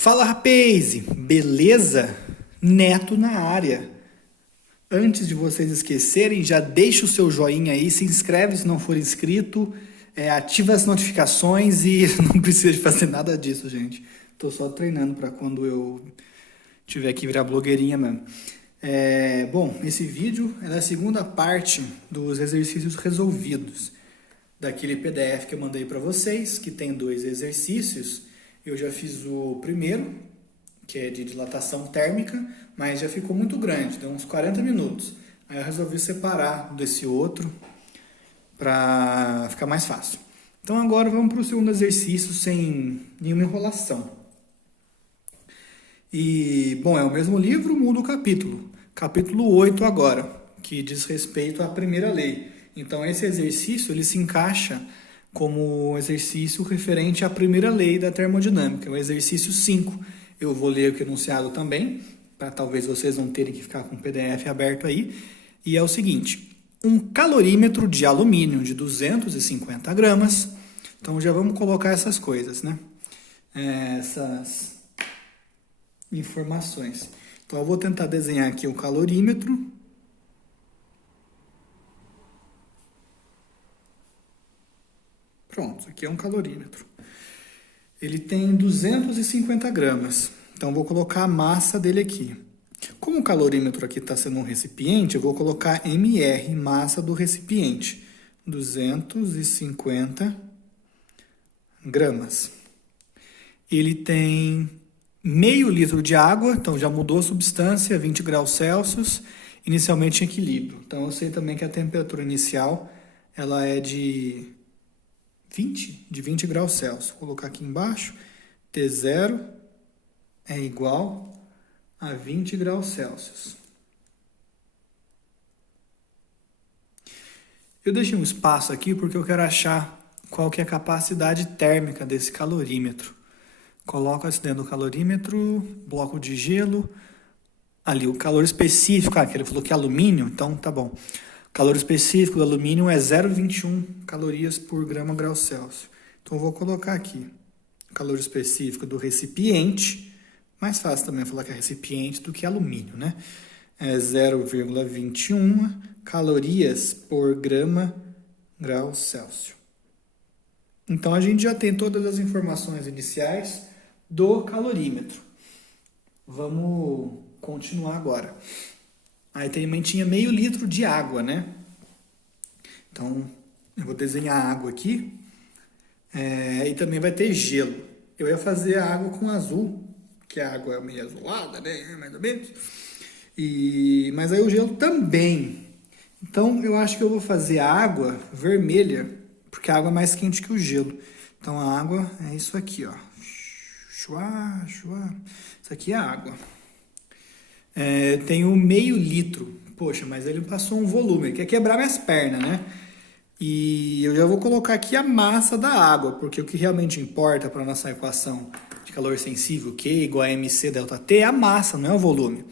Fala, rapaz! Beleza? Neto na área. Antes de vocês esquecerem, já deixa o seu joinha aí, se inscreve se não for inscrito, ativa as notificações e não precisa de fazer nada disso, gente. Tô só treinando para quando eu tiver que virar blogueirinha mesmo. Bom, esse vídeo é a segunda parte dos exercícios resolvidos daquele PDF que eu mandei para vocês, que tem 2 exercícios. Eu já fiz o primeiro, que é de dilatação térmica, mas já ficou muito grande, deu uns 40 minutos. Aí eu resolvi separar desse outro para ficar mais fácil. Então agora vamos para o segundo exercício sem nenhuma enrolação. E, bom, é o mesmo livro, muda o capítulo. Capítulo 8 agora, que diz respeito à primeira lei. Então esse exercício ele se encaixa como exercício referente à primeira lei da termodinâmica, o exercício 5. Eu vou ler o enunciado também, para talvez vocês não terem que ficar com o PDF aberto aí. E é o seguinte: um calorímetro de alumínio de 250 gramas. Então já vamos colocar essas coisas, né? Essas informações. Então eu vou tentar desenhar aqui o calorímetro. Pronto, aqui é um calorímetro. Ele tem 250 gramas. Então, vou colocar a massa dele aqui. Como o calorímetro aqui está sendo um recipiente, eu vou colocar mR, massa do recipiente. 250 gramas. Ele tem meio litro de água, então já mudou a substância, 20 graus Celsius, inicialmente em equilíbrio. Então, eu sei também que a temperatura inicial ela é de 20 graus Celsius. Vou colocar aqui embaixo, T0 é igual a 20 graus Celsius. Eu deixei um espaço aqui porque eu quero achar qual que é a capacidade térmica desse calorímetro. Coloco isso dentro do calorímetro, bloco de gelo, ali o calor específico, que ele falou que é alumínio, então tá bom. O calor específico do alumínio é 0,21 calorias por grama grau Celsius. Então, eu vou colocar aqui o calor específico do recipiente. Mais fácil também falar que é recipiente do que alumínio, né? É 0,21 calorias por grama grau Celsius. Então, a gente já tem todas as informações iniciais do calorímetro. Vamos continuar agora. Aí também tinha meio litro de água, né? Então, eu vou desenhar a água aqui. E também vai ter gelo. Eu ia fazer a água com azul, que a água é meio azulada, né? Mais ou menos. Mas aí o gelo também. Então, eu acho que eu vou fazer a água vermelha, porque a água é mais quente que o gelo. Então, a água é isso aqui, ó. Chua, chua. Isso aqui é a água. Tenho meio litro. Poxa, mas ele passou um volume. Ele quer quebrar minhas pernas, né? E eu já vou colocar aqui a massa da água, porque o que realmente importa para a nossa equação de calor sensível, Q igual a mc delta T, é a massa, não é o volume.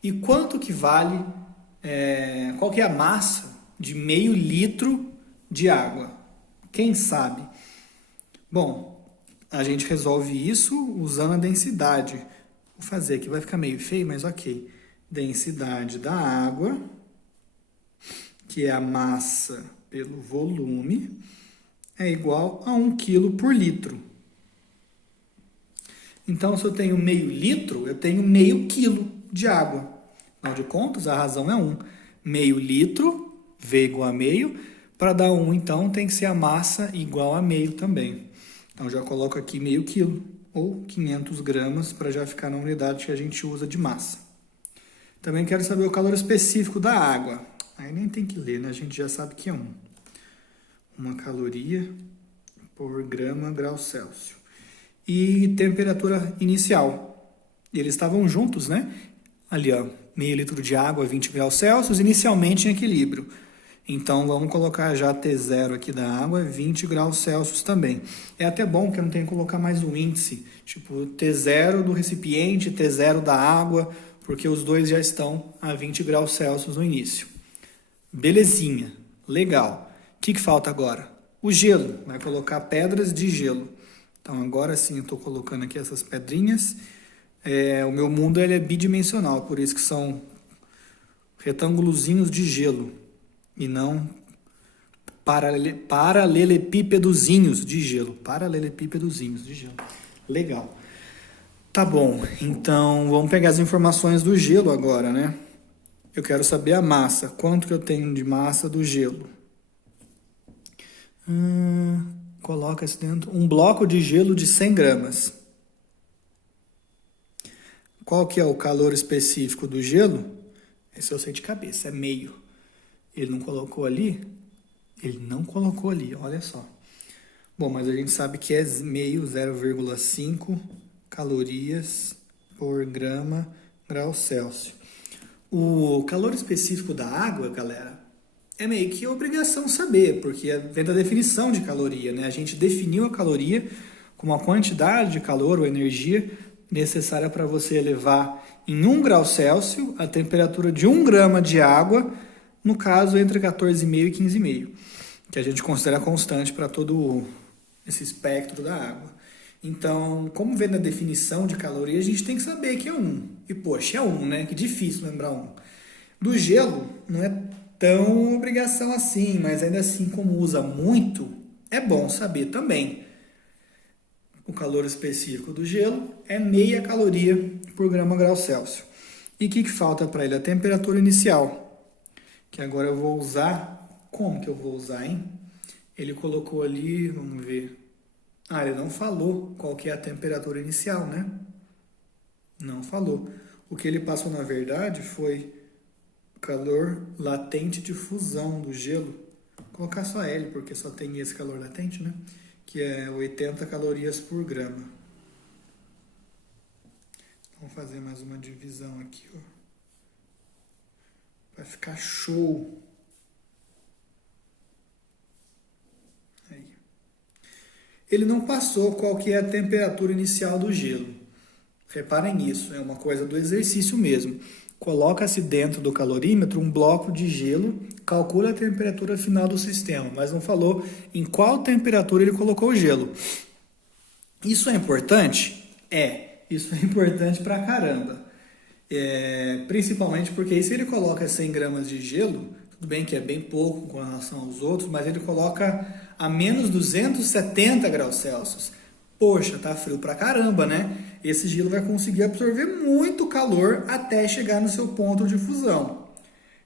E quanto que vale, qual que é a massa de meio litro de água? Quem sabe? Bom, a gente resolve isso usando a densidade. Vou fazer aqui, vai ficar meio feio, mas ok. Densidade da água, que é a massa pelo volume, é igual a 1 kg por litro. Então, se eu tenho meio litro, eu tenho meio quilo de água. Afinal de contas, a razão é 1. Meio litro, V igual a meio. Para dar 1, então, tem que ser a massa igual a meio também. Então, já coloco aqui meio quilo, ou 500 gramas, para já ficar na unidade que a gente usa de massa. Também quero saber o calor específico da água. Aí nem tem que ler, né? A gente já sabe que é 1. 1 caloria por grama grau Celsius. E temperatura inicial. Eles estavam juntos, né? Ali, ó, meio litro de água, 20 graus Celsius, inicialmente em equilíbrio. Então, vamos colocar já T0 aqui da água, 20 graus Celsius também. É até bom que eu não tenho que colocar mais um índice, tipo T0 do recipiente, T0 da água, porque os dois já estão a 20 graus Celsius no início. Belezinha, legal. O que falta agora? O gelo, vai colocar pedras de gelo. Então agora sim eu estou colocando aqui essas pedrinhas. O meu mundo ele é bidimensional, por isso que são retângulozinhos de gelo e não paralelepípedozinhos de gelo. Paralelepípedozinhos de gelo. Legal. Tá bom, então vamos pegar as informações do gelo agora, né? Eu quero saber a massa. Quanto que eu tenho de massa do gelo? Coloca isso dentro. Um bloco de gelo de 100 gramas. Qual que é o calor específico do gelo? Esse eu sei de cabeça, é meio. Ele não colocou ali? Ele não colocou ali, olha só. Bom, mas a gente sabe que é meio, 0,5 calorias por grau Celsius. O calor específico da água, galera, é meio que obrigação saber, porque vem da definição de caloria, né? A gente definiu a caloria como a quantidade de calor ou energia necessária para você elevar em 1 grau Celsius a temperatura de 1 grama de água, no caso entre 14,5 e 15,5, que a gente considera constante para todo esse espectro da água. Então, como vem na definição de caloria, a gente tem que saber que é 1. E, poxa, é 1, né? Que difícil lembrar 1. Do gelo, não é tão obrigação assim, mas ainda assim, como usa muito, é bom saber também. O calor específico do gelo é meia caloria por grau Celsius. E o que falta para ele? A temperatura inicial, que agora eu vou usar. Como que eu vou usar, hein? Ele colocou ali, vamos ver. Ele não falou qual que é a temperatura inicial, né? Não falou. O que ele passou, na verdade, foi calor latente de fusão do gelo. Vou colocar só L, porque só tem esse calor latente, né? Que é 80 calorias por grama. Vamos fazer mais uma divisão aqui, ó. Vai ficar show. Aí. Ele não passou qual que é a temperatura inicial do gelo. Reparem nisso, é uma coisa do exercício mesmo. Coloca-se dentro do calorímetro um bloco de gelo, calcula a temperatura final do sistema, mas não falou em qual temperatura ele colocou o gelo. Isso é importante? Isso é importante pra caramba. Principalmente porque se ele coloca 100 gramas de gelo, tudo bem que é bem pouco com relação aos outros, mas ele coloca a menos 270 graus Celsius. Poxa, tá frio pra caramba, né? Esse gelo vai conseguir absorver muito calor até chegar no seu ponto de fusão.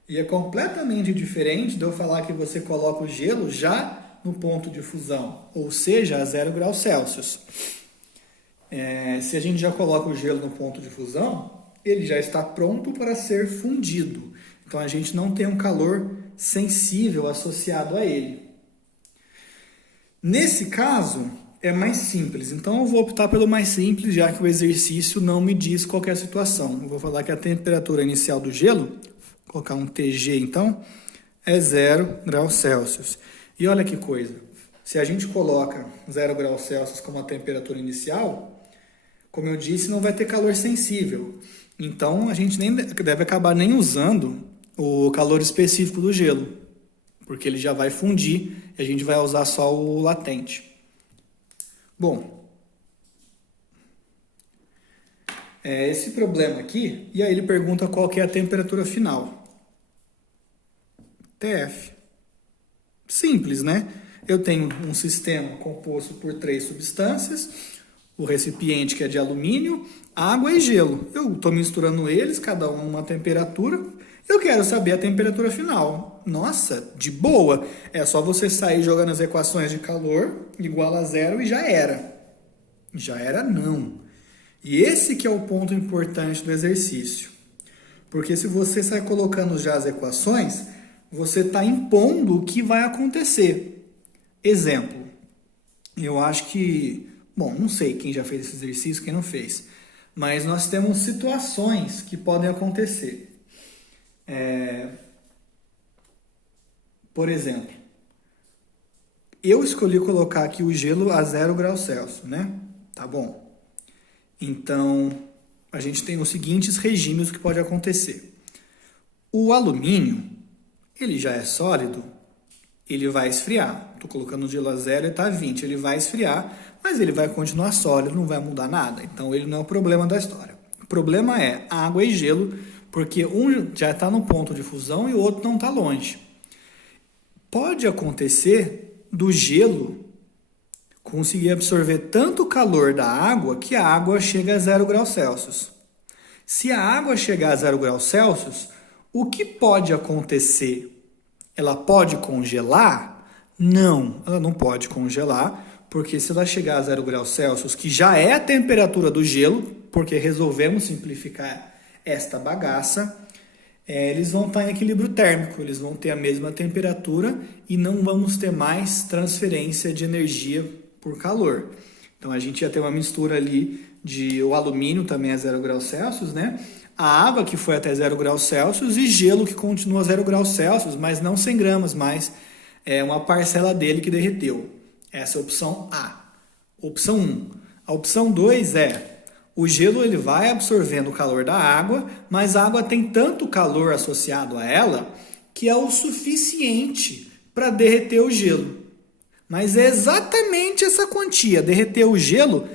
E é completamente diferente de eu falar que você coloca o gelo já no ponto de fusão, ou seja, a 0 graus Celsius. Se a gente já coloca o gelo no ponto de fusão, ele já está pronto para ser fundido. Então a gente não tem um calor sensível associado a ele. Nesse caso, é mais simples. Então eu vou optar pelo mais simples, já que o exercício não me diz qualquer situação. Eu vou falar que a temperatura inicial do gelo, vou colocar um TG então, é 0 graus Celsius. E olha que coisa, se a gente coloca 0 graus Celsius como a temperatura inicial, como eu disse, não vai ter calor sensível. Então a gente nem deve acabar nem usando o calor específico do gelo, porque ele já vai fundir e a gente vai usar só o latente. Bom, esse problema aqui, e aí ele pergunta qual que é a temperatura final. TF. Simples, né? Eu tenho um sistema composto por 3 substâncias, o recipiente que é de alumínio, água e gelo. Eu estou misturando eles, cada um uma temperatura. Eu quero saber a temperatura final. Nossa, de boa. É só você sair jogando as equações de calor igual a 0 e já era. Já era não. E esse que é o ponto importante do exercício. Porque se você sai colocando já as equações, você está impondo o que vai acontecer. Exemplo. Eu acho que... Bom, não sei quem já fez esse exercício, quem não fez. Mas nós temos situações que podem acontecer. Por exemplo, eu escolhi colocar aqui o gelo a 0 graus Celsius, né? Tá bom. Então, a gente tem os seguintes regimes que pode acontecer. O alumínio, ele já é sólido, ele vai esfriar. Estou colocando o gelo a 0 e está a 20. Ele vai esfriar, mas ele vai continuar sólido, não vai mudar nada. Então ele não é o problema da história. O problema é água e gelo, porque um já está no ponto de fusão e o outro não está longe. Pode acontecer do gelo conseguir absorver tanto calor da água que a água chega a 0 graus Celsius. Se a água chegar a 0 graus Celsius, o que pode acontecer? Ela pode congelar? Não, ela não pode congelar, porque se ela chegar a 0 graus Celsius, que já é a temperatura do gelo, porque resolvemos simplificar esta bagaça, eles vão estar em equilíbrio térmico, eles vão ter a mesma temperatura e não vamos ter mais transferência de energia por calor. Então a gente ia ter uma mistura ali de o alumínio também a 0 graus Celsius, né? A água que foi até 0 graus Celsius e gelo que continua a 0 graus Celsius, mas não 100 gramas, mas é uma parcela dele que derreteu. Essa é a opção A. Opção 1. A opção 2 é o gelo ele vai absorvendo o calor da água, mas a água tem tanto calor associado a ela que é o suficiente para derreter o gelo. Mas é exatamente essa quantia, derreter o gelo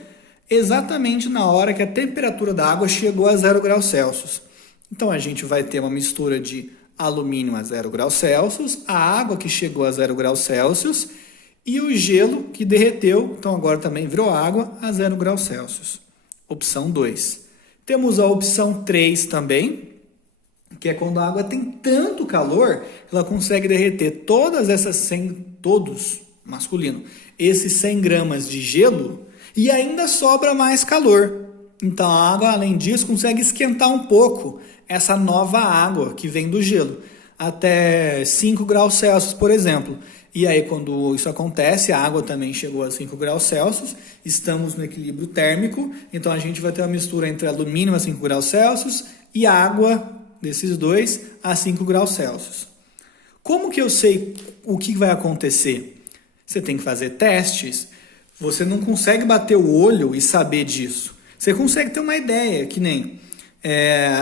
exatamente na hora que a temperatura da água chegou a 0 graus Celsius. Então a gente vai ter uma mistura de alumínio a 0 graus Celsius, a água que chegou a 0 graus Celsius e o gelo que derreteu, então agora também virou água a 0 graus Celsius. Opção 2. Temos a opção 3 também, que é quando a água tem tanto calor, ela consegue derreter todas essas 100, todos, masculino, esses 100 gramas de gelo e ainda sobra mais calor. Então a água, além disso, consegue esquentar um pouco essa nova água que vem do gelo, até 5 graus Celsius, por exemplo. E aí, quando isso acontece, a água também chegou a 5 graus Celsius, estamos no equilíbrio térmico, então a gente vai ter uma mistura entre alumínio a 5 graus Celsius e água desses dois a 5 graus Celsius. Como que eu sei o que vai acontecer? Você tem que fazer testes. Você não consegue bater o olho e saber disso. Você consegue ter uma ideia, que nem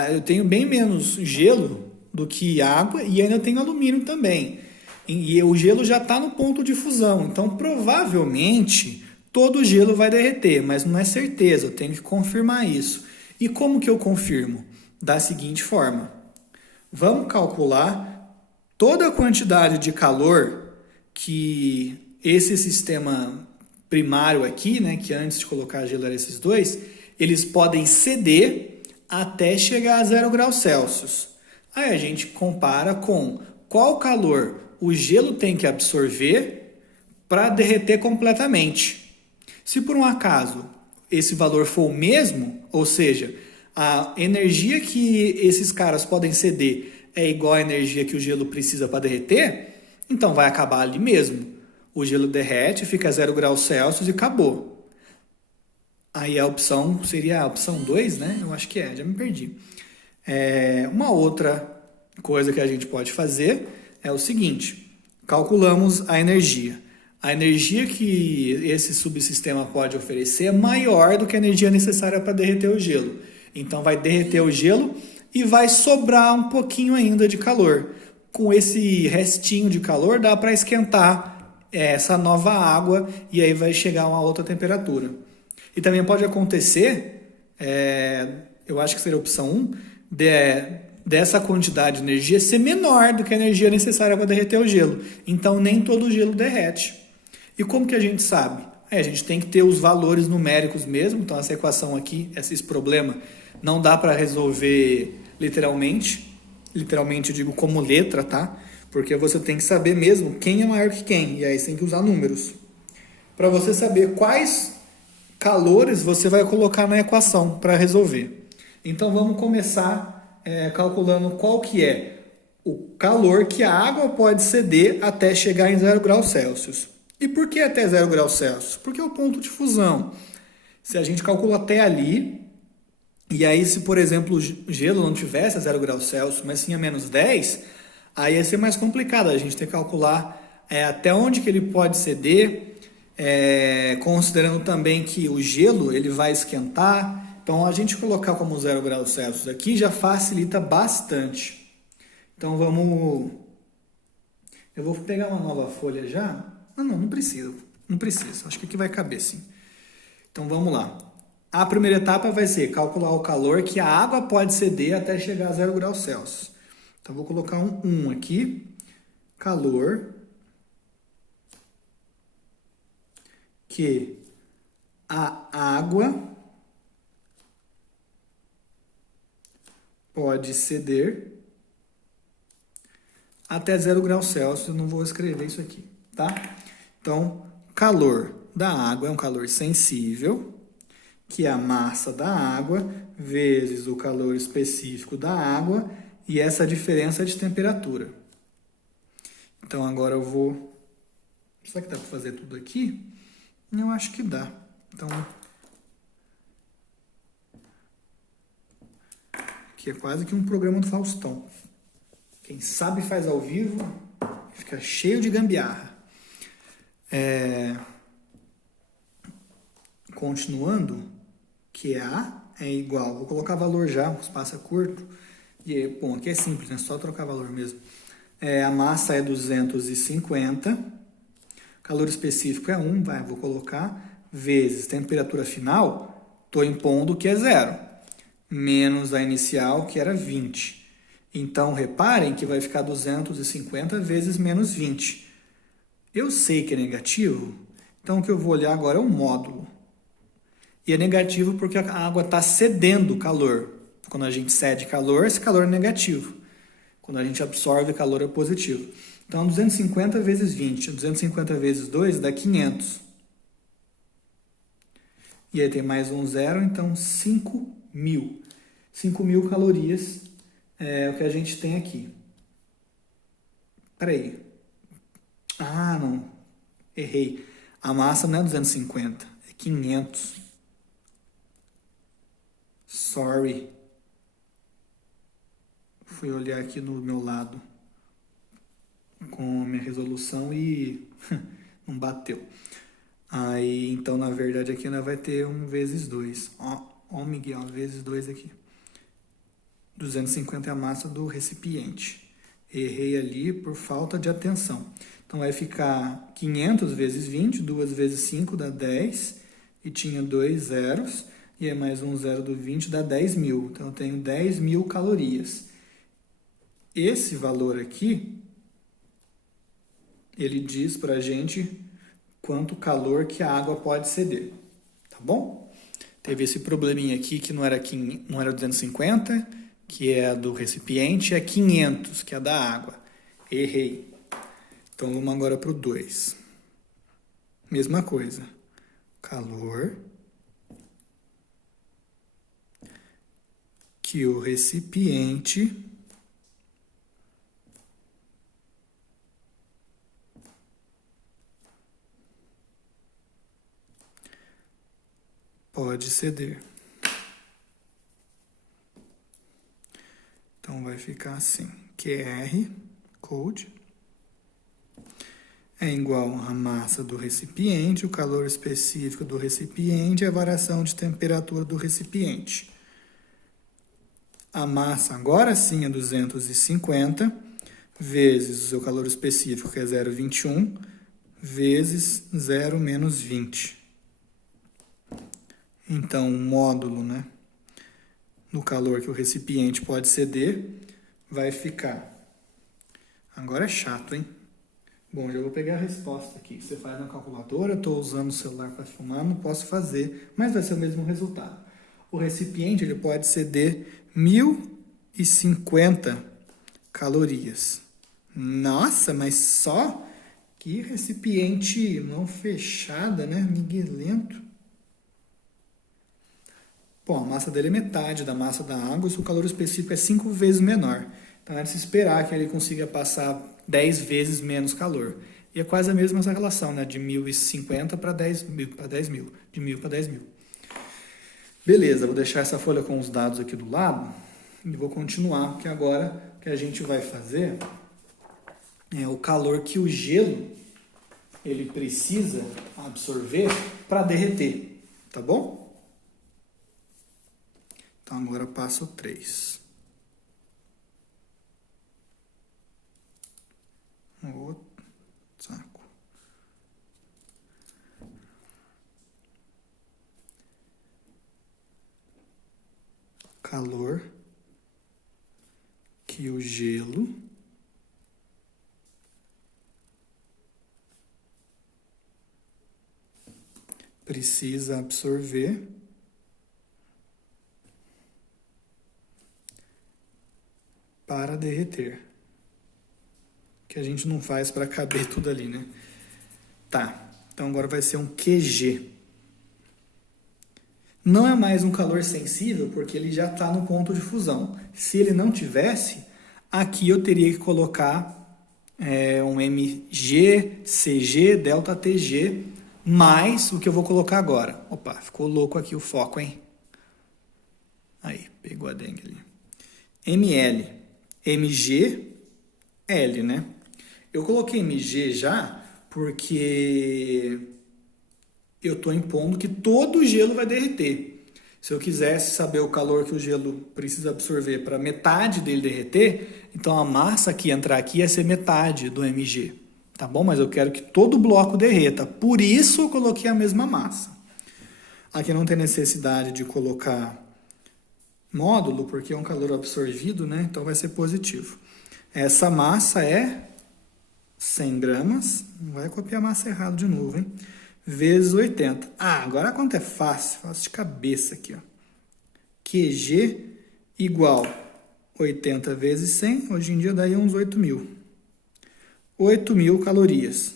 eu tenho bem menos gelo do que água e ainda tenho alumínio também. E o gelo já está no ponto de fusão, então provavelmente todo o gelo vai derreter, mas não é certeza, eu tenho que confirmar isso. E como que eu confirmo? Da seguinte forma, vamos calcular toda a quantidade de calor que esse sistema primário aqui, né, que antes de colocar gelo era esses dois, eles podem ceder até chegar a 0 graus Celsius. Aí a gente compara com qual calor o gelo tem que absorver para derreter completamente. Se por um acaso esse valor for o mesmo, ou seja, a energia que esses caras podem ceder é igual à energia que o gelo precisa para derreter, então vai acabar ali mesmo. O gelo derrete, fica a 0 graus Celsius e acabou. Aí a opção seria a opção 2, né? Eu acho que já me perdi. Uma outra coisa que a gente pode fazer é o seguinte, calculamos a energia. A energia que esse subsistema pode oferecer é maior do que a energia necessária para derreter o gelo. Então vai derreter o gelo e vai sobrar um pouquinho ainda de calor. Com esse restinho de calor dá para esquentar essa nova água e aí vai chegar a uma outra temperatura. E também pode acontecer, eu acho que seria a opção 1, dessa quantidade de energia ser menor do que a energia necessária para derreter o gelo. Então, nem todo o gelo derrete. E como que a gente sabe? A gente tem que ter os valores numéricos mesmo. Então, essa equação aqui, esse problema, não dá para resolver literalmente. Literalmente, eu digo como letra, tá? Porque você tem que saber mesmo quem é maior que quem. E aí você tem que usar números. Para você saber quais calores você vai colocar na equação para resolver. Então, vamos começar calculando qual que é o calor que a água pode ceder até chegar em 0 graus Celsius. E por que até 0 graus Celsius? Porque é o ponto de fusão. Se a gente calcula até ali, e aí se, por exemplo, o gelo não tivesse a 0 graus Celsius, mas sim a menos 10, aí ia ser mais complicado. A gente tem que calcular até onde que ele pode ceder, considerando também que o gelo ele vai esquentar. Então, a gente colocar como 0 graus Celsius aqui já facilita bastante. Então, Eu vou pegar uma nova folha já. Não precisa. Não precisa. Acho que aqui vai caber sim. Então vamos lá. A primeira etapa vai ser calcular o calor que a água pode ceder até chegar a 0 graus Celsius. Então vou colocar um 1 aqui. Calor que a água pode ceder até 0 graus Celsius. Eu não vou escrever isso aqui, tá? Então, calor da água é um calor sensível, que é a massa da água vezes o calor específico da água e essa diferença de temperatura. Então, agora eu vou... Será que dá para fazer tudo aqui? Eu acho que dá. Então, aqui é quase que um programa do Faustão. Quem sabe faz ao vivo, fica cheio de gambiarra. Continuando, QA é igual, vou colocar valor já, o espaço é curto. E, bom, aqui é simples, né? Só trocar valor mesmo. A massa é 250, calor específico é 1, vou colocar, vezes temperatura final, estou impondo que é 0, menos a inicial, que era 20. Então, reparem que vai ficar 250 vezes menos 20. Eu sei que é negativo, então o que eu vou olhar agora é o módulo. E é negativo porque a água está cedendo calor. Quando a gente cede calor, esse calor é negativo. Quando a gente absorve calor, é positivo. Então, 250 vezes 20. 250 vezes 2 dá 500. E aí tem mais um zero, então 5.000. 5.000 calorias é o que a gente tem aqui. Peraí. Ah, não. Errei. A massa não é 250, é 500. Sorry. Fui olhar aqui no meu lado com a minha resolução e não bateu. Aí, então, na verdade, aqui ainda vai ter 1 vezes 2. Ó, Miguel, vezes 2 aqui. 250 é a massa do recipiente. Errei ali por falta de atenção. Então, vai ficar 500 vezes 20, 2 vezes 5 dá 10. E tinha 2 zeros. E aí mais um zero do 20 dá 10.000. Então, eu tenho 10.000 calorias. Esse valor aqui, ele diz pra gente quanto calor que a água pode ceder. Tá bom? Teve esse probleminha aqui que não era 250, que é a do recipiente, é 500, que é a da água. Errei. Então, vamos agora para o 2. Mesma coisa. Calor que o recipiente pode ceder. Então, vai ficar assim. QR, code, é igual a massa do recipiente, o calor específico do recipiente e a variação de temperatura do recipiente. A massa agora sim é 250, vezes o seu calor específico, que é 0,21, vezes 0 menos 20. Então, o módulo, né, no calor que o recipiente pode ceder vai ficar... Agora é chato, hein? Bom, já vou pegar a resposta aqui. Você faz na calculadora, estou usando o celular para filmar, não posso fazer, mas vai ser o mesmo resultado. O recipiente ele pode ceder 1.050 calorias. Nossa, mas só que recipiente mão fechada, né? Miguelento. Bom, a massa dele é metade da massa da água, o calor específico é 5 vezes menor. Então é de se esperar que ele consiga passar 10 vezes menos calor. E é quase a mesma essa relação, né? De 1.050 para 10.000, de 1.000 para 10.000. Beleza, vou deixar essa folha com os dados aqui do lado e vou continuar, porque agora o que a gente vai fazer é o calor que o gelo ele precisa absorver para derreter, tá bom? Então agora passo 3. Outro. calor que o gelo precisa absorver para derreter. Que a gente não faz para caber tudo ali, né? Tá, então agora vai ser um QG. Não é mais um calor sensível, porque ele já está no ponto de fusão. Se ele não tivesse, aqui eu teria que colocar um MG, CG, delta TG, mais o que eu vou colocar agora. Opa, ficou louco aqui o foco, hein? Aí, pegou a dengue ali. ML, MG, L, né? Eu coloquei MG já porque eu estou impondo que todo o gelo vai derreter. Se eu quisesse saber o calor que o gelo precisa absorver para metade dele derreter, então a massa que entrar aqui ia ser metade do MG. Tá bom? Mas eu quero que todo o bloco derreta. Por isso eu coloquei a mesma massa. Aqui não tem necessidade de colocar módulo, porque é um calor absorvido, né? Então vai ser positivo. Essa massa é 100 gramas. Não vai copiar a massa errado de novo, hein? Vezes 80. Ah, agora a conta é fácil. Faço de cabeça aqui, ó. QG igual 80 vezes 100. Hoje em dia daí uns 8.000. 8.000 calorias.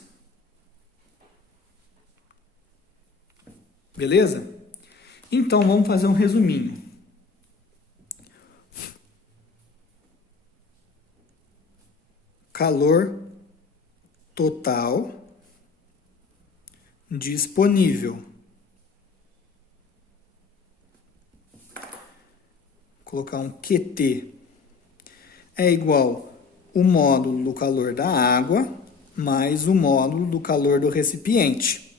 Beleza? Então, vamos fazer um resuminho. Calor total disponível. Vou colocar um QT. É igual o módulo do calor da água mais o módulo do calor do recipiente.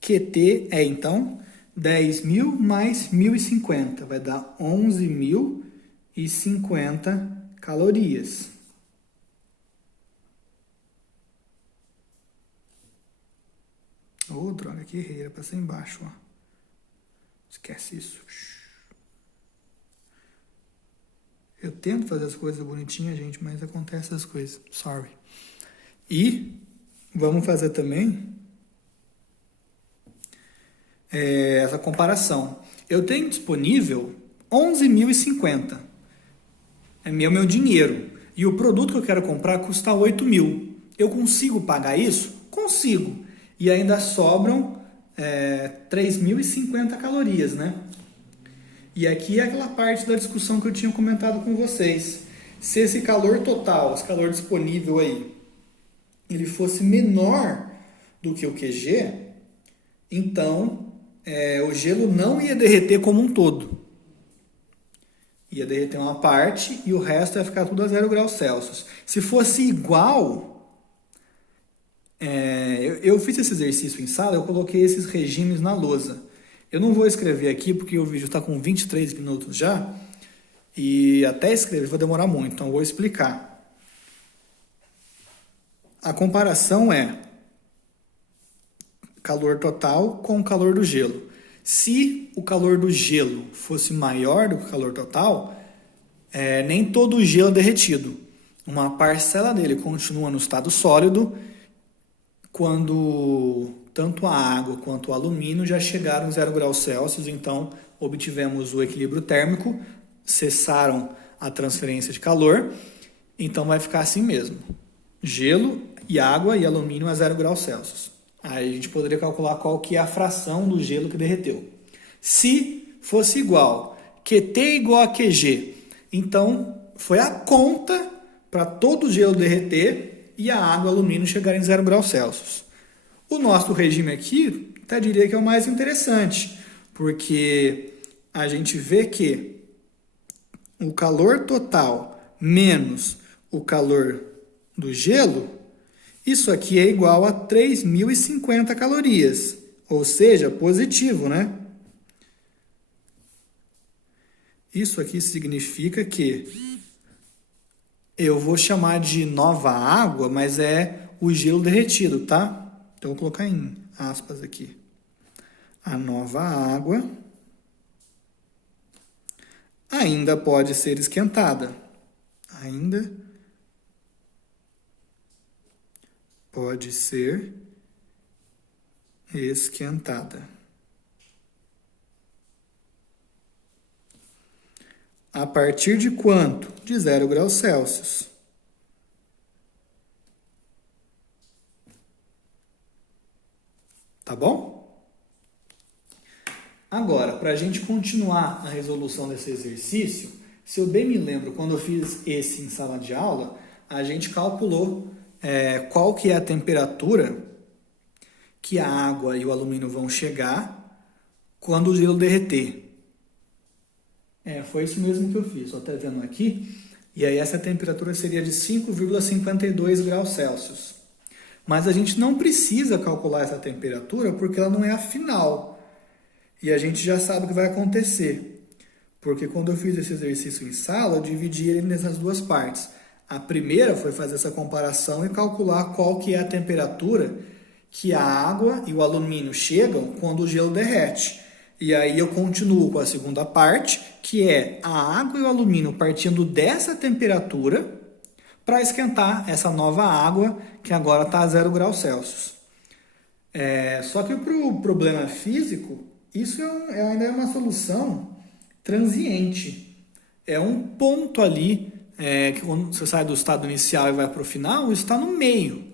QT é, então, 10.000 mais 1.050. Vai dar 11.050 calorias. Oh, droga, que errei. Era para ser embaixo, ó. Esquece isso. Eu tento fazer as coisas bonitinhas, gente, mas acontece essas coisas. Sorry. E vamos fazer também essa comparação. Eu tenho disponível 11.050. É meu dinheiro. E o produto que eu quero comprar custa 8.000. Eu consigo pagar isso? Consigo. E ainda sobram 3.050 calorias, né? E aqui é aquela parte da discussão que eu tinha comentado com vocês. Se esse calor total, esse calor disponível aí, ele fosse menor do que o QG, então o gelo não ia derreter como um todo. Ia derreter uma parte e o resto ia ficar tudo a 0 graus Celsius. Se fosse igual, eu fiz esse exercício em sala, eu coloquei esses regimes na lousa. Eu não vou escrever aqui porque o vídeo está com 23 minutos já e até escrever vai demorar muito, então eu vou explicar. A comparação é calor total com o calor do gelo. Se o calor do gelo fosse maior do que o calor total, nem todo o gelo é derretido. Uma parcela dele continua no estado sólido quando tanto a água quanto o alumínio já chegaram a 0 graus Celsius, então obtivemos o equilíbrio térmico, cessaram a transferência de calor, então vai ficar assim mesmo. Gelo e água e alumínio a 0 graus Celsius. Aí a gente poderia calcular qual que é a fração do gelo que derreteu. Se fosse igual, QT igual a QG, então foi a conta para todo o gelo derreter e a água e o alumínio chegarem em 0 graus Celsius. O nosso regime aqui, até diria que é o mais interessante, porque a gente vê que o calor total menos o calor do gelo, isso aqui é igual a 3.050 calorias, ou seja, positivo, né? Isso aqui significa que eu vou chamar de nova água, mas é o gelo derretido, tá? Então, eu vou colocar em aspas aqui. A nova água ainda pode ser esquentada. Ainda pode ser esquentada. A partir de quanto? De 0 graus Celsius. Tá bom? Agora, para a gente continuar a resolução desse exercício, se eu bem me lembro, quando eu fiz esse em sala de aula, a gente calculou qual que é a temperatura que a água e o alumínio vão chegar quando o gelo derreter. Foi isso mesmo que eu fiz, só tá vendo aqui. E aí essa temperatura seria de 5,52 graus Celsius. Mas a gente não precisa calcular essa temperatura porque ela não é a final. E a gente já sabe o que vai acontecer. Porque quando eu fiz esse exercício em sala, eu dividi ele nessas duas partes. A primeira foi fazer essa comparação e calcular qual que é a temperatura que a água e o alumínio chegam quando o gelo derrete. E aí eu continuo com a segunda parte, que é a água e o alumínio partindo dessa temperatura para esquentar essa nova água que agora está a 0 graus Celsius. Só que para o problema físico, isso ainda é uma solução transiente. É um ponto ali, que quando você sai do estado inicial e vai para o final, está no meio.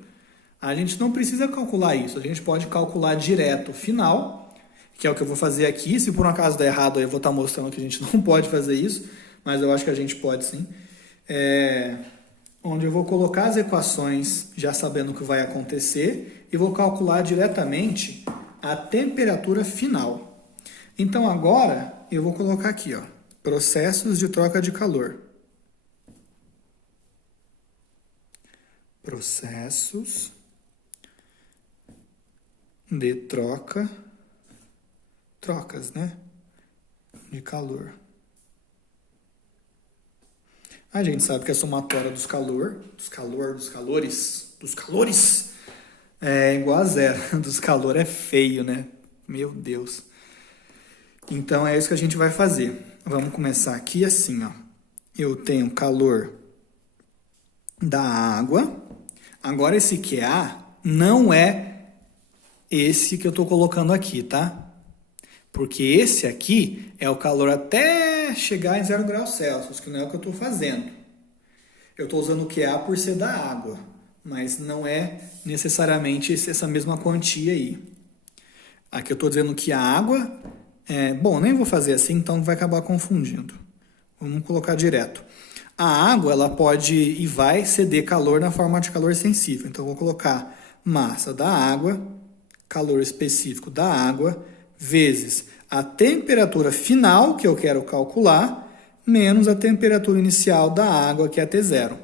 A gente não precisa calcular isso, a gente pode calcular direto o final, que é o que eu vou fazer aqui. Se por um acaso der errado, eu vou estar mostrando que a gente não pode fazer isso, mas eu acho que a gente pode sim. Onde eu vou colocar as equações já sabendo o que vai acontecer e vou calcular diretamente a temperatura final. Então agora eu vou colocar aqui, processos de troca de calor. Processos de trocas, né? De calor. A gente sabe que a somatória dos calores é igual a zero. Dos calor é feio, né? Meu Deus. Então é isso que a gente vai fazer. Vamos começar aqui assim, Eu tenho calor da água. Agora esse QA não é esse que eu estou colocando aqui, tá? Porque esse aqui é o calor até chegar em 0 graus Celsius, que não é o que eu estou fazendo. Eu estou usando o QA por ser da água, mas não é necessariamente essa mesma quantia aí. Aqui eu estou dizendo que a água... Bom, nem vou fazer assim, então vai acabar confundindo. Vamos colocar direto. A água ela pode e vai ceder calor na forma de calor sensível. Então, eu vou colocar massa da água, calor específico da água, vezes a temperatura final que eu quero calcular, menos a temperatura inicial da água, que é T0.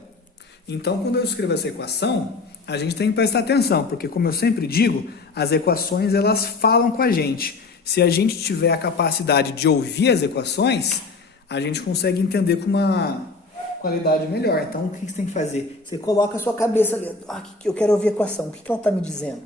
Então, quando eu escrevo essa equação, a gente tem que prestar atenção, porque, como eu sempre digo, as equações elas falam com a gente. Se a gente tiver a capacidade de ouvir as equações, a gente consegue entender com uma qualidade melhor. Então, o que você tem que fazer? Você coloca a sua cabeça ali, eu quero ouvir a equação, o que ela está me dizendo?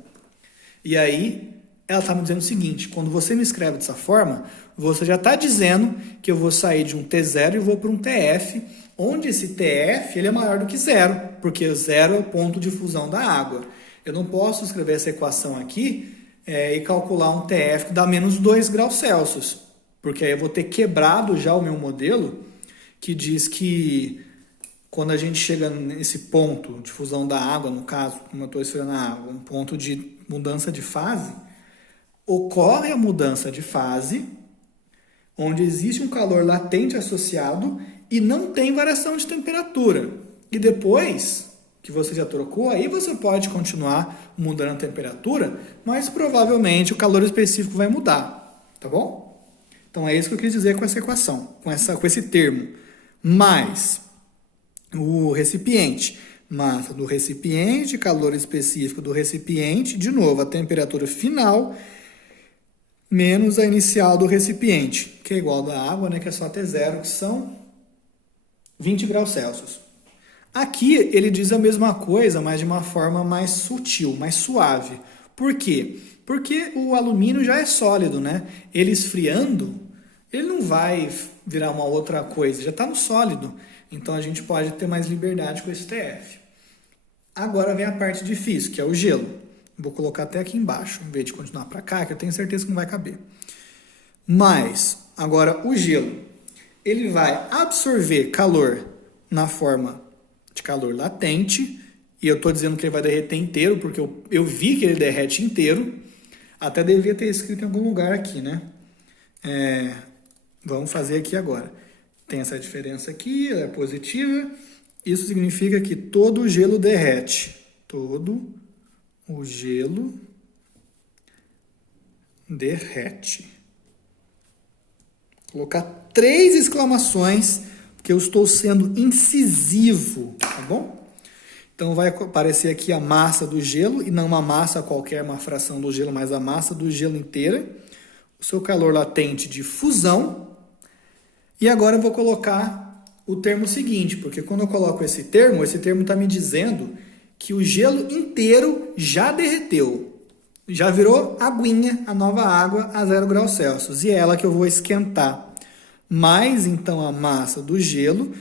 E aí, ela está me dizendo o seguinte, quando você me escreve dessa forma, você já está dizendo que eu vou sair de um T0 e vou para um TF, onde esse TF ele é maior do que zero, porque zero é o ponto de fusão da água. Eu não posso escrever essa equação aqui e calcular um TF que dá menos 2 graus Celsius, porque aí eu vou ter quebrado já o meu modelo, que diz que quando a gente chega nesse ponto de fusão da água, no caso, como eu estou esfriando a água, um ponto de mudança de fase, ocorre a mudança de fase, onde existe um calor latente associado e não tem variação de temperatura. E depois que você já trocou, aí você pode continuar mudando a temperatura, mas provavelmente o calor específico vai mudar, tá bom? Então é isso que eu quis dizer com essa equação, com esse termo. Mais o recipiente, massa do recipiente, calor específico do recipiente, de novo, a temperatura final, menos a inicial do recipiente, que é igual da água, né, que é só T0, que são 20 graus Celsius. Aqui ele diz a mesma coisa, mas de uma forma mais sutil, mais suave. Por quê? Porque o alumínio já é sólido, né? Ele esfriando, ele não vai virar uma outra coisa, já está no sólido. Então a gente pode ter mais liberdade com esse TF. Agora vem a parte difícil, que é o gelo. Vou colocar até aqui embaixo, em vez de continuar para cá, que eu tenho certeza que não vai caber. Mas, agora o gelo, ele vai absorver calor na forma de calor latente, e eu estou dizendo que ele vai derreter inteiro, porque eu vi que ele derrete inteiro, até devia ter escrito em algum lugar aqui, né? Vamos fazer aqui agora. Tem essa diferença aqui, ela é positiva, isso significa que todo o gelo derrete. Todo o gelo derrete. Vou colocar 3 exclamações, porque eu estou sendo incisivo, tá bom? Então vai aparecer aqui a massa do gelo, e não uma massa qualquer, uma fração do gelo, mas a massa do gelo inteira. O seu calor latente de fusão. E agora eu vou colocar o termo seguinte, porque quando eu coloco esse termo está me dizendo que o gelo inteiro já derreteu. Já virou aguinha, a nova água a 0 graus Celsius. E é ela que eu vou esquentar. Mais, então, a massa do gelo.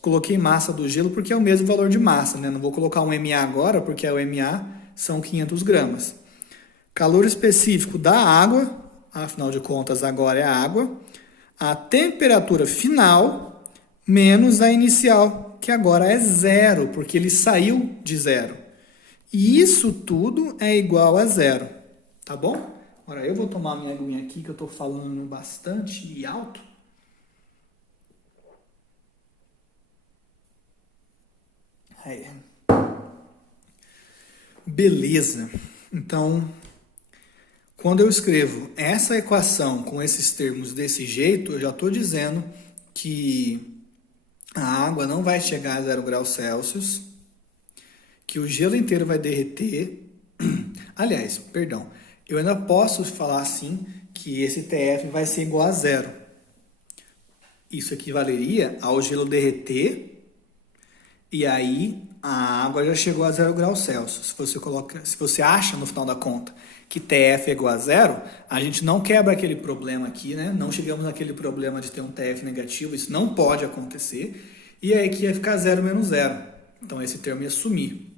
Coloquei massa do gelo porque é o mesmo valor de massa, né? Não vou colocar um MA agora, porque o MA são 500 gramas. Calor específico da água, afinal de contas, agora é a água. A temperatura final menos a inicial, que agora é 0, porque ele saiu de 0. E isso tudo é igual a 0, tá bom? Agora eu vou tomar minha aguinha aqui, que eu estou falando bastante e alto. Aí. Beleza. Então, quando eu escrevo essa equação com esses termos desse jeito, eu já estou dizendo que a água não vai chegar a 0 graus Celsius, que o gelo inteiro vai derreter. Aliás, perdão, eu ainda posso falar assim que esse TF vai ser igual a 0. Isso equivaleria ao gelo derreter e aí a água já chegou a 0 graus Celsius. Se você acha no final da conta que TF é igual a 0, a gente não quebra aquele problema aqui, né? Não chegamos naquele problema de ter um TF negativo, isso não pode acontecer. E aí que ia ficar 0 menos 0. Então esse termo ia sumir.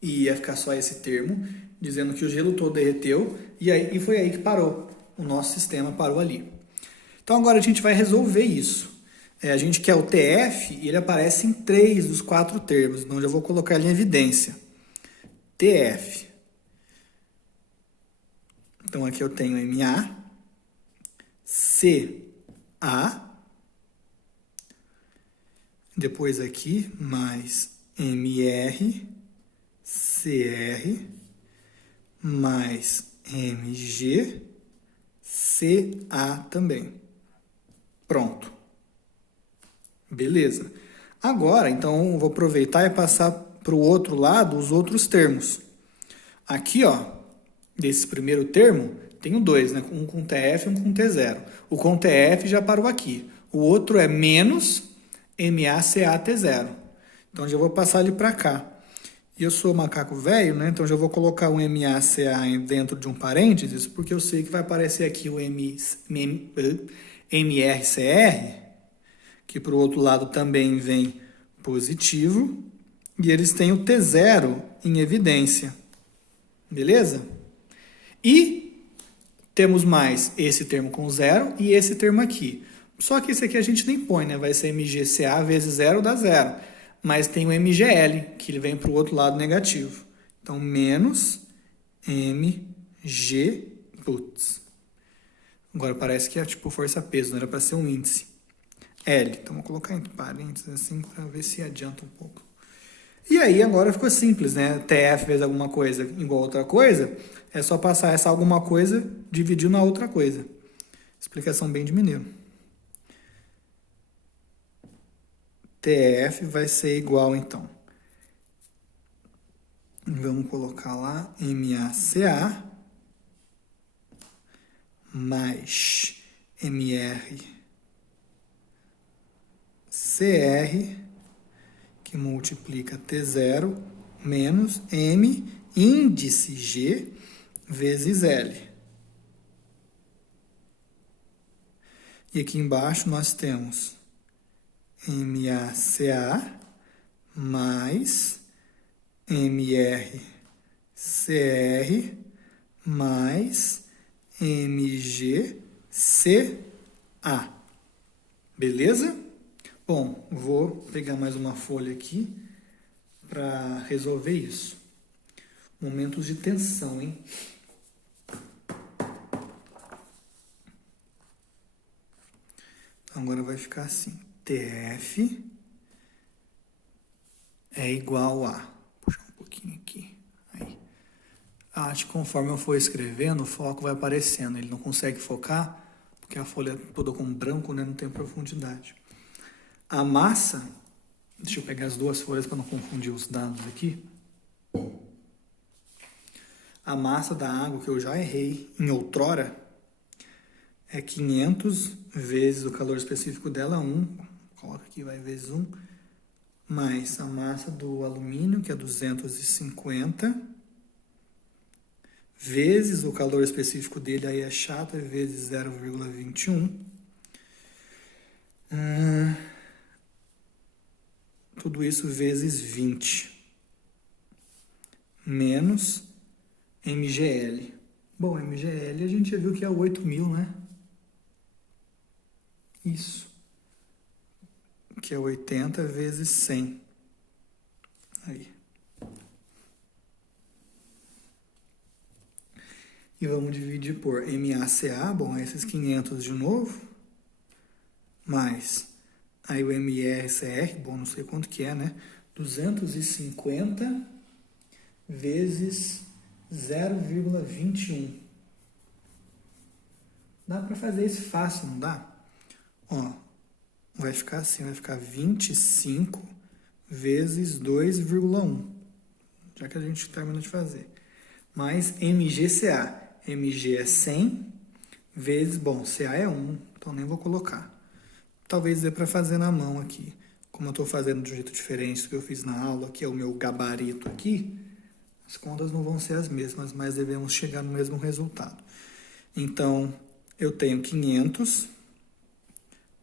E ia ficar só esse termo, dizendo que o gelo todo derreteu, e foi aí que parou. O nosso sistema parou ali. Então agora a gente vai resolver isso. A gente quer o TF e ele aparece em 3 dos 4 termos, então já vou colocar ele em evidência. TF. Então aqui eu tenho MA, CA, depois aqui mais MR, CR, mais MG, CA também. Pronto. Beleza. Agora, então, vou aproveitar e passar para o outro lado os outros termos. Aqui, ó, desse primeiro termo, tenho 2, né? Um com TF e um com T0. O com TF já parou aqui. O outro é menos MaCaT0. Então, já vou passar ele para cá. E eu sou macaco velho, né? Então, já vou colocar um MaCa dentro de um parênteses, porque eu sei que vai aparecer aqui o MrCr, que para o outro lado também vem positivo, e eles têm o T0 em evidência. Beleza? E temos mais esse termo com 0 e esse termo aqui. Só que esse aqui a gente nem põe, né? Vai ser MgCa vezes 0 dá 0. Mas tem o MgL, que ele vem para o outro lado negativo. Então, menos Mg... Putz. Agora parece que é tipo força-peso, não era para ser um índice. L. Então, vou colocar entre parênteses assim para ver se adianta um pouco. E aí, agora ficou simples, né? TF vezes alguma coisa igual a outra coisa, é só passar essa alguma coisa dividindo na outra coisa. Explicação bem de mineiro. TF vai ser igual, então. Vamos colocar lá MaCa mais MrCr, que multiplica T0 menos M índice G vezes L. E aqui embaixo nós temos MACA mais MRCR mais MGCA. Beleza? Bom, vou pegar mais uma folha aqui para resolver isso. Momentos de tensão, hein? Então, agora vai ficar assim. TF é igual a... Puxar um pouquinho aqui. Aí. Acho que conforme eu for escrevendo, o foco vai aparecendo. Ele não consegue focar, porque a folha é toda com branco, né? Não tem profundidade. A massa... Deixa eu pegar as duas folhas para não confundir os dados aqui. A massa da água, que eu já errei em outrora, é 500 vezes o calor específico dela, 1. Coloca aqui, vai vezes 1. Mais a massa do alumínio, que é 250. Vezes o calor específico dele, aí é chato, é vezes 0,21. Tudo isso vezes 20. Menos MGL. Bom, MGL a gente já viu que é 8.000, né? Isso. Que é 80 vezes 100. Aí. E vamos dividir por MACA, bom, esses 500 de novo. Mais, aí o MRCR, bom, não sei quanto que é, né? 250 vezes 0,21. Dá para fazer isso fácil, não dá? Ó, vai ficar assim, vai ficar 25 vezes 2,1. Já que a gente termina de fazer. Mais MGCA. MG é 100 vezes, bom, CA é 1, então nem vou colocar. Talvez dê para fazer na mão aqui. Como eu estou fazendo de um jeito diferente do que eu fiz na aula, que é o meu gabarito aqui, as contas não vão ser as mesmas, mas devemos chegar no mesmo resultado. Então, eu tenho 500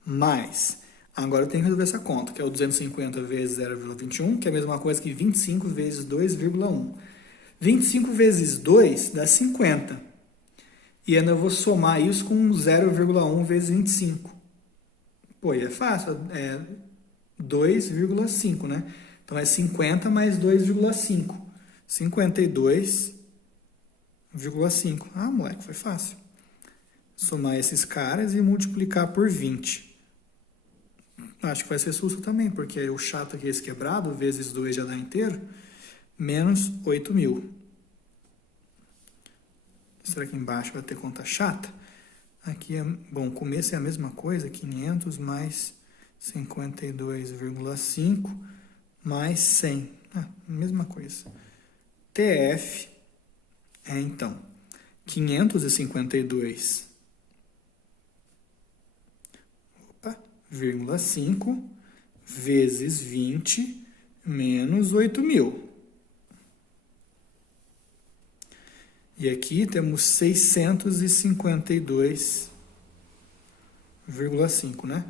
mais... Agora eu tenho que resolver essa conta, que é o 250 vezes 0,21, que é a mesma coisa que 25 vezes 2,1. 25 vezes 2 dá 50. E ainda eu vou somar isso com 0,1 vezes 25. Pô, e é fácil, é 2,5, né? Então é 50 mais 2,5. 52,5. Ah, moleque, foi fácil. Somar esses caras e multiplicar por 20. Acho que vai ser susto também, porque o chato aqui é esse quebrado, vezes 2 já dá inteiro, menos 8.000. Será que embaixo vai ter conta chata? Aqui, bom, o começo é a mesma coisa, 500 mais 52,5 mais 100. Mesma coisa. TF é, então, 552,5 vezes 20 menos 8.000. E aqui temos 652,5, né?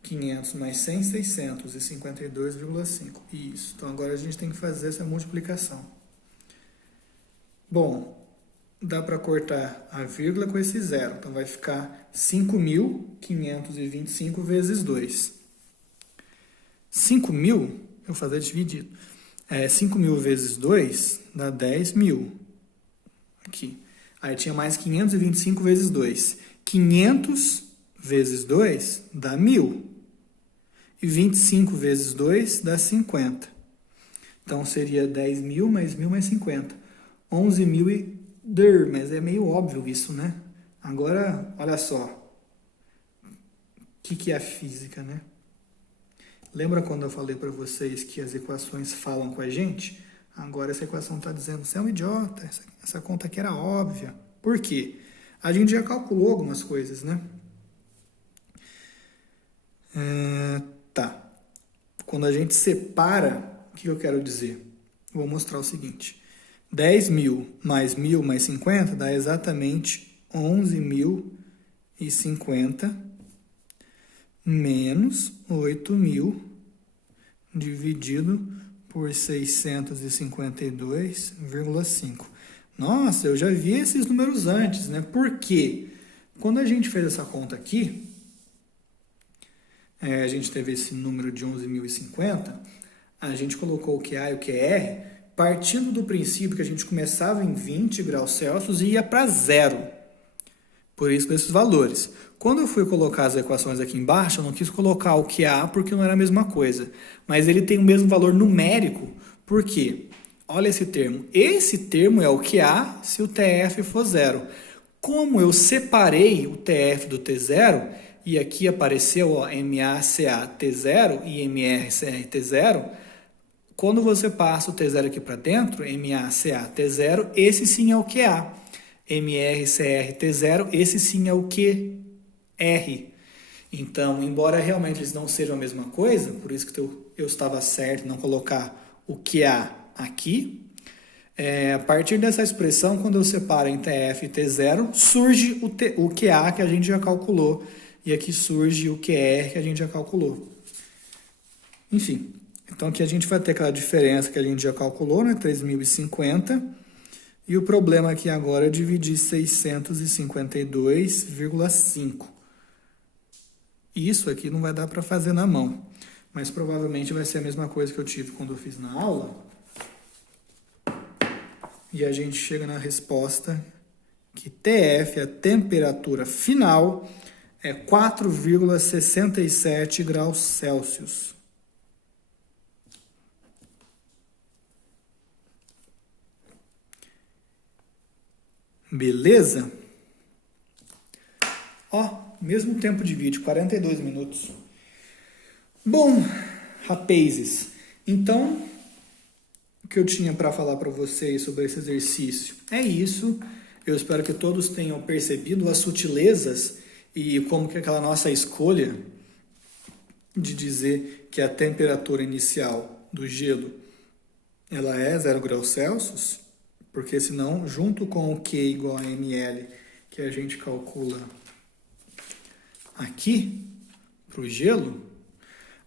500 mais 100, 652,5. Isso. Então, agora a gente tem que fazer essa multiplicação. Bom, dá para cortar a vírgula com esse zero. Então, vai ficar 5.525 vezes 2. 5.000, eu vou fazer dividido. 5.000 vezes 2 dá 10.000. Aqui. Aí tinha mais 525 vezes 2. 500 vezes 2 dá 1.000. E 25 vezes 2 dá 50. Então, seria 10.000 mais 1.000 mais 50. 11.000 e... Mas é meio óbvio isso, né? Agora, olha só. O que é a física, né? Lembra quando eu falei para vocês que as equações falam com a gente? Agora essa equação está dizendo, você é um idiota, essa conta aqui era óbvia. Por quê? A gente já calculou algumas coisas, né? Tá. Quando a gente separa, o que eu quero dizer? Vou mostrar o seguinte. 10.000 mais 1.000 mais 50 dá exatamente 11.050 menos 8.000 dividido por 652,5. Nossa, eu já vi esses números antes, né? Por quê? Quando a gente fez essa conta aqui, a gente teve esse número de 11.050, a gente colocou o QA e o QR partindo do princípio que a gente começava em 20 graus Celsius e ia para zero. Por isso, desses valores. Quando eu fui colocar as equações aqui embaixo, eu não quis colocar o QA porque não era a mesma coisa. Mas ele tem o mesmo valor numérico. Por quê? Olha esse termo. Esse termo é o QA se o TF for zero. Como eu separei o TF do T0, e aqui apareceu MACA-T0 e MRCR-T0, quando você passa o T0 aqui para dentro, MACA-T0, esse sim é o QA. MRCR-T0, esse sim é o QR. Então, embora realmente eles não sejam a mesma coisa, por isso que eu estava certo em não colocar o QA aqui, a partir dessa expressão, quando eu separo em TF e T0, surge o QA que a gente já calculou, e aqui surge o QR que a gente já calculou. Enfim, então aqui a gente vai ter aquela diferença que a gente já calculou, né? 3.050. E o problema aqui agora é dividir 652,5. Isso aqui não vai dar para fazer na mão, mas provavelmente vai ser a mesma coisa que eu tive quando eu fiz na aula. E a gente chega na resposta que TF, a temperatura final, é 4,67 graus Celsius. Beleza? Ó, mesmo tempo de vídeo, 42 minutos. Bom, rapazes, então o que eu tinha para falar para vocês sobre esse exercício é isso. Eu espero que todos tenham percebido as sutilezas e como que aquela nossa escolha de dizer que a temperatura inicial do gelo ela é 0 graus Celsius, porque senão, junto com o Q igual a ml, que a gente calcula aqui, para o gelo,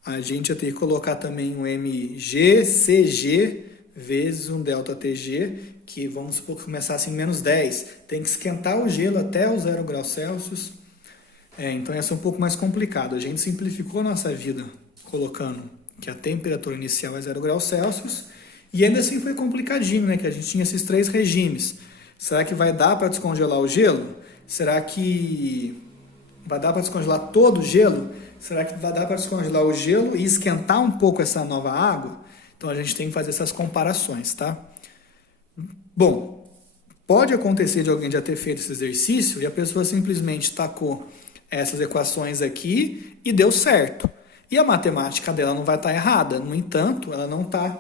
a gente ia ter que colocar também um mgcg vezes um ΔTG, que vamos supor que começasse em menos 10. Tem que esquentar o gelo até os 0 graus Celsius. Então ia ser um pouco mais complicado. A gente simplificou a nossa vida colocando que a temperatura inicial é 0 graus Celsius. E ainda assim foi complicadinho, né? Que a gente tinha esses 3 regimes. Será que vai dar para descongelar o gelo? Será que vai dar para descongelar todo o gelo? Será que vai dar para descongelar o gelo e esquentar um pouco essa nova água? Então a gente tem que fazer essas comparações, tá? Bom, pode acontecer de alguém já ter feito esse exercício e a pessoa simplesmente tacou essas equações aqui e deu certo. E a matemática dela não vai estar errada. No entanto, ela não está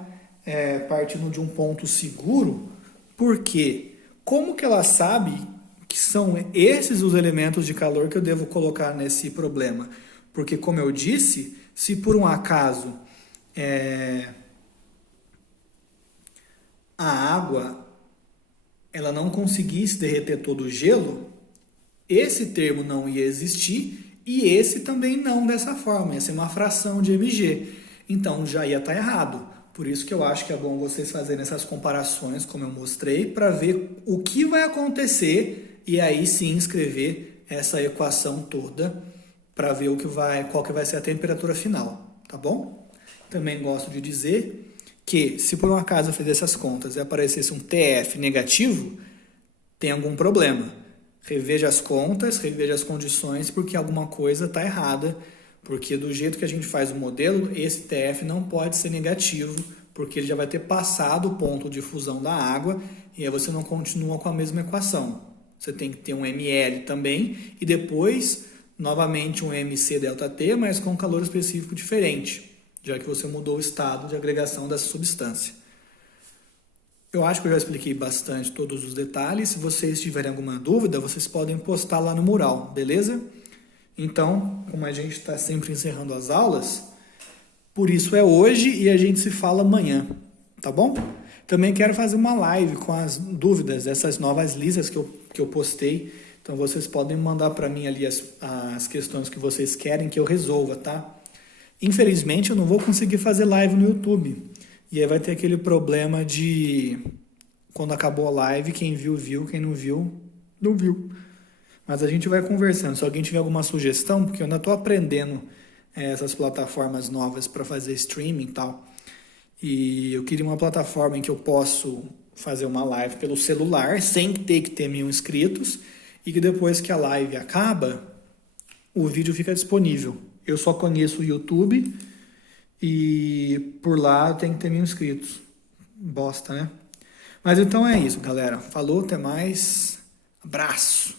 partindo de um ponto seguro. Por quê? Como que ela sabe que são esses os elementos de calor que eu devo colocar nesse problema? Porque, como eu disse, se por um acaso a água ela não conseguisse derreter todo o gelo, esse termo não ia existir e esse também não dessa forma, ia ser uma fração de mg. Então já ia estar errado. Por isso que eu acho que é bom vocês fazerem essas comparações, como eu mostrei, para ver o que vai acontecer e aí sim escrever essa equação toda para ver qual que vai ser a temperatura final, tá bom? Também gosto de dizer que se por um acaso eu fizer essas contas e aparecesse um TF negativo, tem algum problema. Reveja as contas, reveja as condições, porque alguma coisa está errada, porque do jeito que a gente faz o modelo, esse TF não pode ser negativo, porque ele já vai ter passado o ponto de fusão da água e aí você não continua com a mesma equação. Você tem que ter um ml também e depois, novamente, um mc∆T, mas com calor específico diferente, já que você mudou o estado de agregação dessa substância. Eu acho que eu já expliquei bastante todos os detalhes. Se vocês tiverem alguma dúvida, vocês podem postar lá no mural, beleza? Então, como a gente está sempre encerrando as aulas, por isso é hoje e a gente se fala amanhã, tá bom? Também quero fazer uma live com as dúvidas dessas novas listas que eu postei Então vocês podem mandar para mim ali as questões que vocês querem que eu resolva, tá? Infelizmente eu não vou conseguir fazer live no YouTube. E aí vai ter aquele problema de quando acabou a live, quem viu, viu, quem não viu, não viu. Mas a gente vai conversando. Se alguém tiver alguma sugestão, porque eu ainda estou aprendendo essas plataformas novas para fazer streaming e tal. E eu queria uma plataforma em que eu posso fazer uma live pelo celular, sem ter que ter 1.000 inscritos, e que depois que a live acaba, o vídeo fica disponível. Eu só conheço o YouTube e por lá tem que ter 1.000 inscritos. Bosta, né? Mas então é isso, galera. Falou, até mais. Abraço.